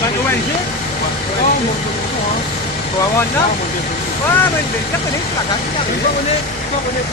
Bạn của bạn chứ? Của bọn đó. Mình để cắt cái đấy cả cái nhà mình không có nên